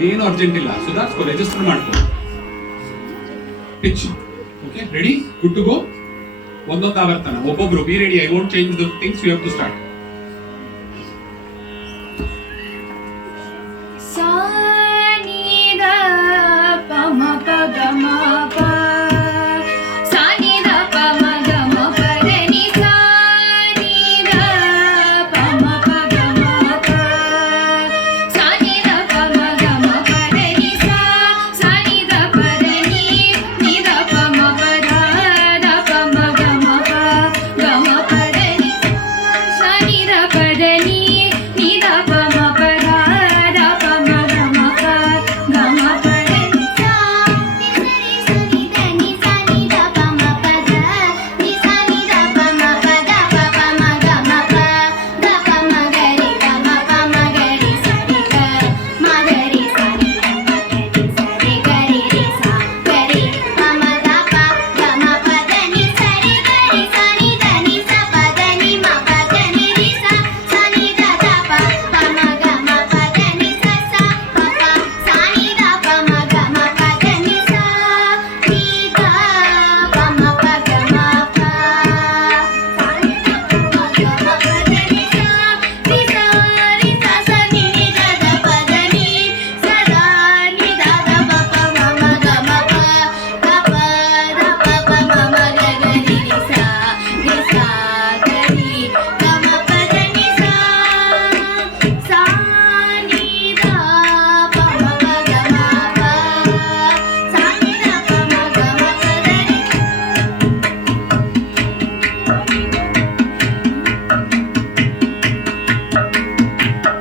ಏನು ಅರ್ಜೆಂಟ್ ಇಲ್ಲ, ಸುಧಾರಿಸ್ಕೋ, ರಿಜಿಸ್ಟರ್ ಮಾಡ್ಕೋ. Pitch. Okay, ready, good to go. ಒಂದೊಂದು ಆವರ್ತನ, ಒಬ್ಬೊಬ್ರು. Be ready, I won't change the things, you have to start.